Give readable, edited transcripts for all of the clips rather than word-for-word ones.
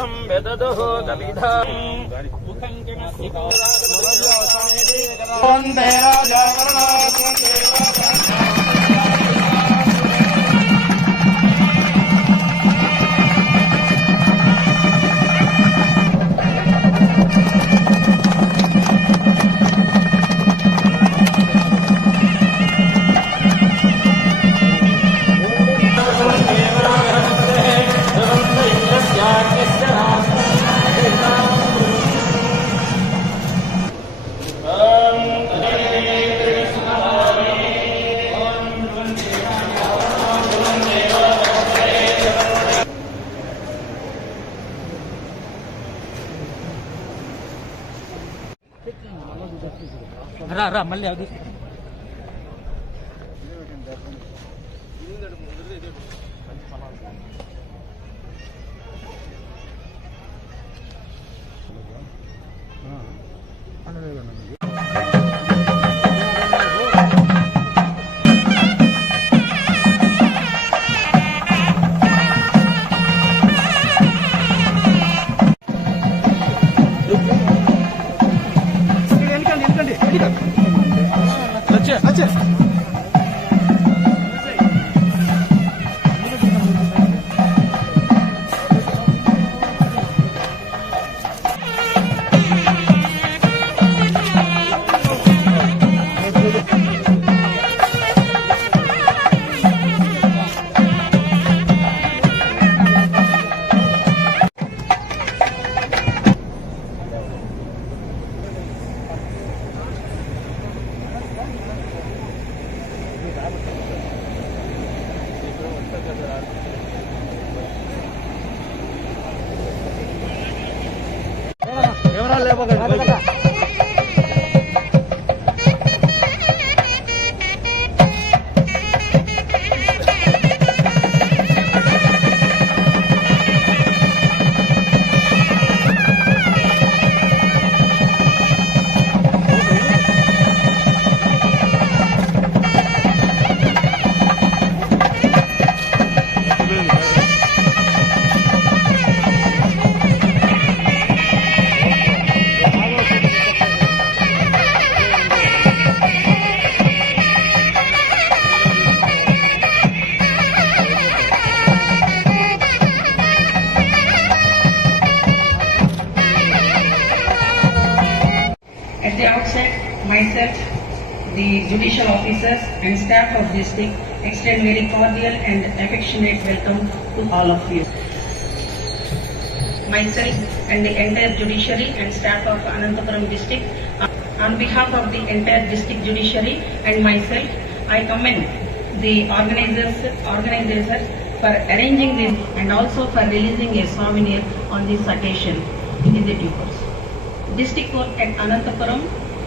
संवेददुः कविधाम् मुखं वन्दे राजा रा मल्ल यावदी अच्छा कैमरा ले पकड़ At the outset, myself, the judicial officers and staff of district extend very cordial and affectionate welcome to all of you. Myself and the entire judiciary and staff of Anantapuram district, on behalf of the entire district judiciary and myself, I commend the organizers for arranging this and also for releasing a souvenir on this occasion. It is a due course. District Court at Anantapuram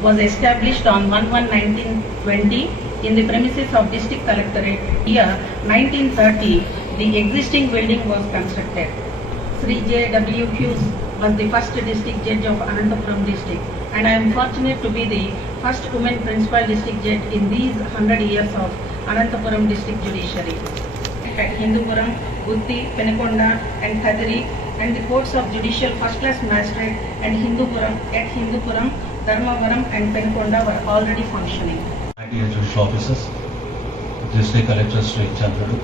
was established on 1/1/1920 in the premises of District Collectorate. Year 1930, the existing building was constructed. Sri J.W. Hughes was the first district judge of Anantapuram district, and I am fortunate to be the first woman principal district judge in these 100 years of Anantapuram district judiciary. At Hindupuram, Gutti, Penekonda and Kadiri, and the courts of judicial first class magistrate and Hindupuram, Dharmavaram and Penekonda were already functioning. Dear judicial officers, District Collector Sri Chandru,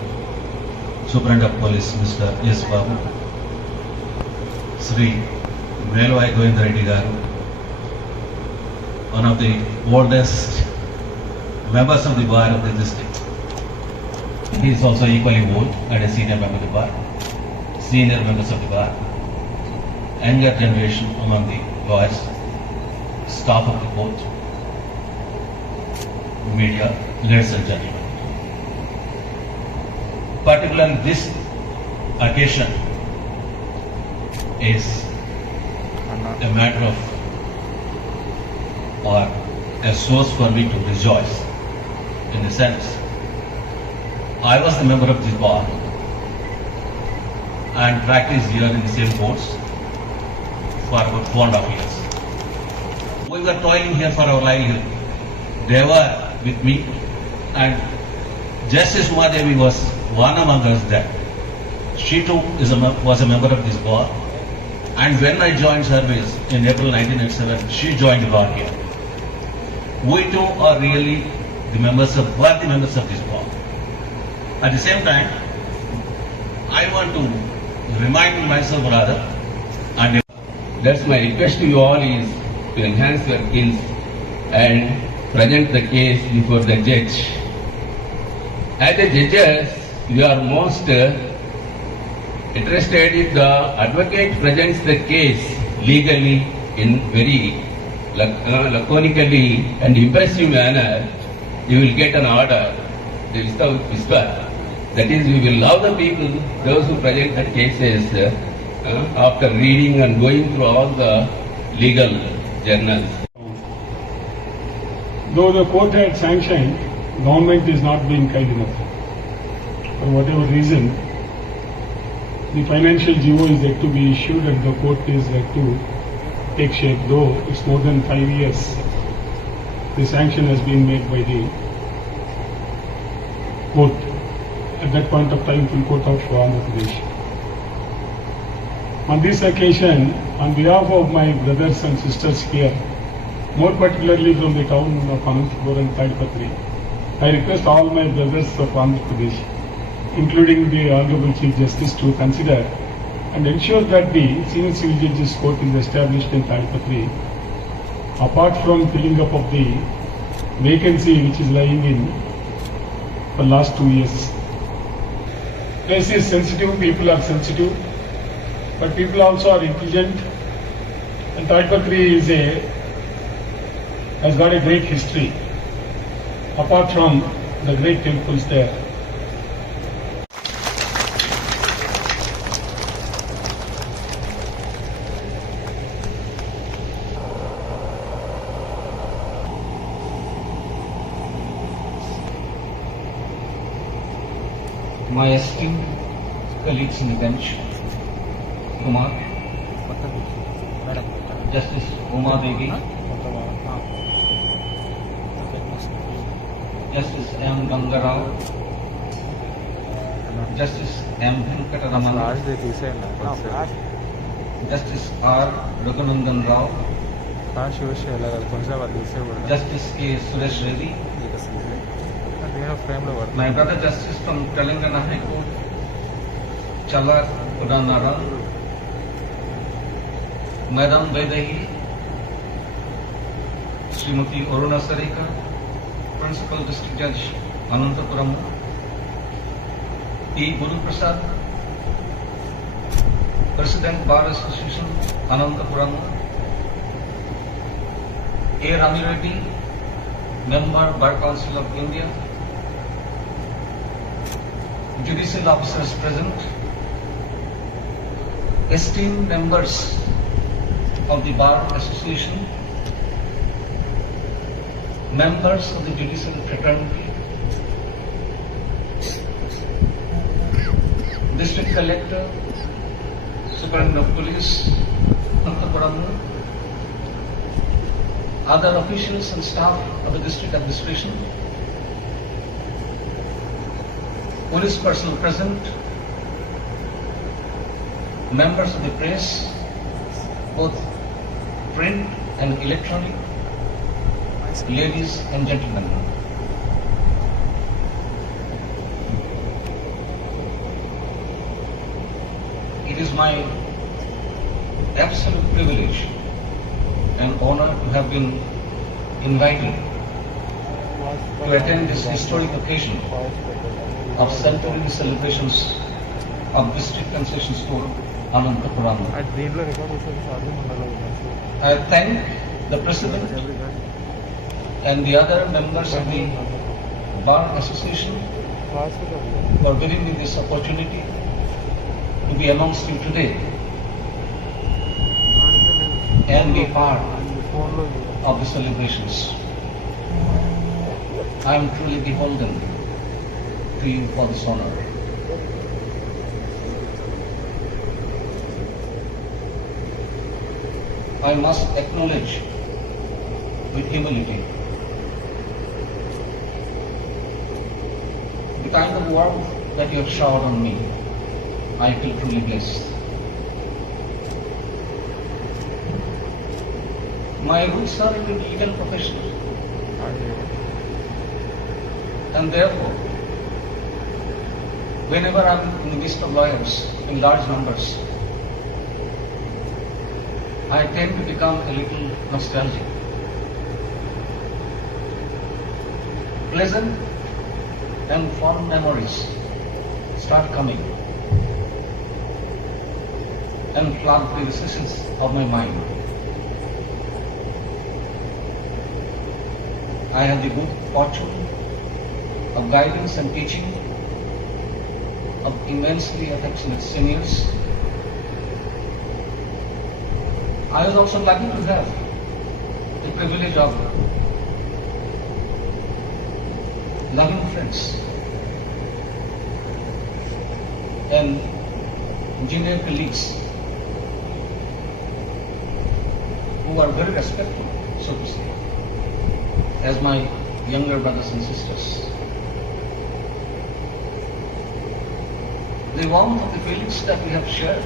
Superintendent of Police Mr. S. Babu, Sri Melvai Govindra Reddy Garu, one of the oldest members of the bar of the district. He is also equally old and a senior member of the bar, senior members of the bar, younger generation among the lawyers, staff of the court, media, ladies and gentlemen. Particularly this occasion is a matter of or a source for me to rejoice in the sense I was a member of this bar and practiced here in the same courts for about 4.5 years. We were toiling here for our livelihood. They were with me, and Justice Umadevi was one among us there. She too was a member of this bar, And when I joined service in April 1987, she joined bar here. We too are really the members of this bar. At the same time, I want to remind myself rather, and That's my request to you all is to enhance your skills and present the case before the judge. As the judges, you are most interested if the advocate presents the case legally in very laconically and impressive manner, you will get an order. There is the whisper. That is, we will love the people, those who present the cases after reading and going through all the legal journals. Though the court had sanctioned, government is not being kind enough. For whatever reason, the financial GO is yet to be issued and the court is yet to take shape, though it's more than 5 years. The sanction has been made by the court. At that point of time, full court of Andhra Pradesh. On this occasion, on behalf of my brothers and sisters here, more particularly from the town of Anantapur and Taidpatri, I request all my brothers of Andhra Pradesh, including the Honorable Chief Justice, to consider and ensure that the Senior Civil Judges Court is established in Taidpatri, apart from filling up of the vacancy which is lying in for last 2 years. Place is sensitive, people are sensitive, but people also are intelligent, and Taidpatri has got a great history, apart from the great temples there. My esteemed colleagues in the bench, Kumar, Justice Uma Devi, Justice M. Gangarao, Justice M. Venkataramana, Justice R. Raghunandan Rao, Justice K. Suresh Reddy, my brother Justice from Telangana High Court, Chala Udanarang, Madam Vaidehi, Srimati Aruna Sarika, Principal District Judge Anantapuram, E. Guru Prasad, President Bar Association Anantapuram, A. Rami Reddy, Member Bar Council of India, judicial officers present, esteemed members of the Bar Association, members of the judicial fraternity, District Collector, Superintendent of Police, Anantapuramu, other officials and staff of the district administration, police personnel present, members of the press, both print and electronic, ladies and gentlemen. It is my absolute privilege and honor to have been invited to attend this historic occasion of centenary celebrations of District Concession Store Anantapuram. I thank the President and the other members of the Bar Association for giving me this opportunity to be amongst you today and be part of the celebrations. I am truly beholden to you for this honor. I must acknowledge with humility the kind of warmth that you have showered on me. I feel truly blessed. My roots are in the legal profession. And therefore, whenever I'm in the midst of lawyers in large numbers, I tend to become a little nostalgic. Pleasant and fond memories start coming and flood the recesses of my mind. I have the good fortune of guidance and teaching of immensely affectionate seniors. I was also lucky to have the privilege of loving friends and junior colleagues who are very respectful, so to say, as my younger brothers and sisters. The warmth of the feelings that we have shared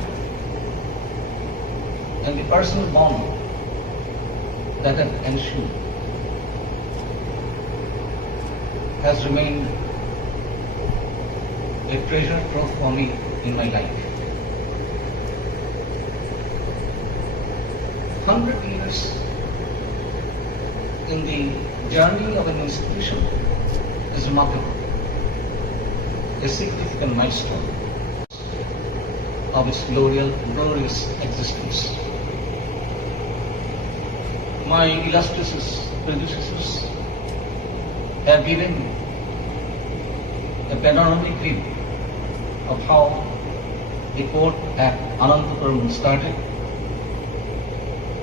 and the personal bond that have ensued has remained a treasure trove for me in my life. 100 years in the journey of an institution is remarkable, a significant milestone of its glorious existence. My illustrious predecessors have given a panoramic view of how the court at Anantapuram started,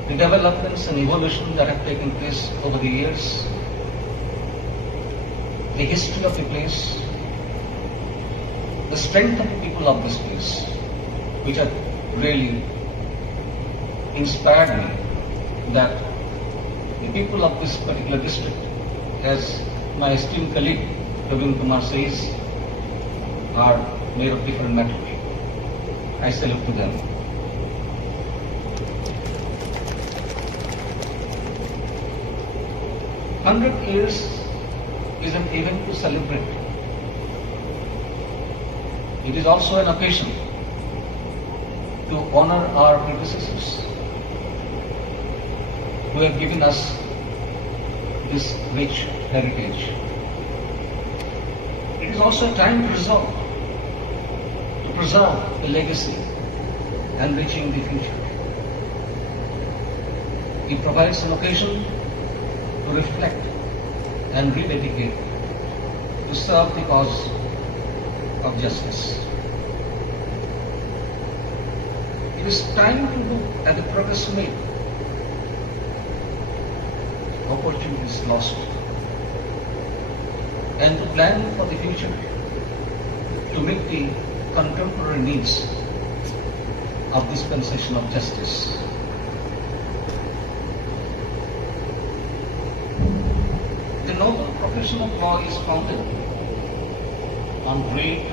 the developments and evolution that have taken place over the years, the history of the place, the strength of the people of this place, which have really inspired me that the people of this particular district, as my esteemed colleague Praveen Kumar says, are made of different metal. I salute to them. "100 years is an event to celebrate. It is also an occasion to honor our predecessors who have given us this rich heritage. It is also a time to resolve, to preserve the legacy, enriching the future. It provides an occasion to reflect and rededicate, to serve the cause of justice. It is time to look at the progress made, opportunities lost, and to plan for the future to meet the contemporary needs of dispensation of justice. The noble profession of law is founded on great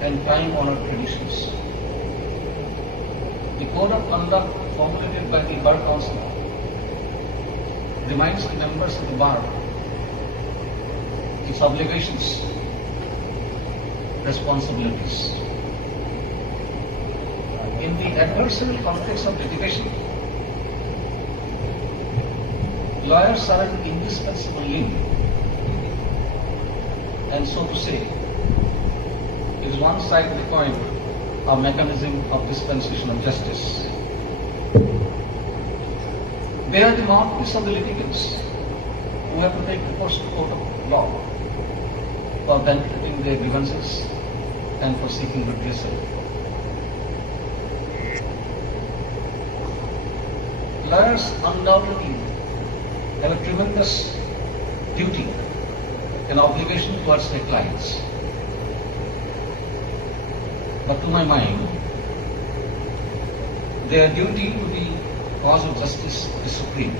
and time-honored traditions. The code of conduct formulated by the Bar Council reminds the members of the bar its obligations, responsibilities. In the adversarial context of litigation, lawyers are an indispensable link, and so to say, is one side of the coin, a mechanism of dispensation of justice. They are the mouthpiece of the litigants who have to take recourse to court of law for benefiting their grievances and for seeking redressal. Lawyers undoubtedly have a tremendous duty and obligation towards their clients. But to my mind, their duty to the cause of justice is supreme.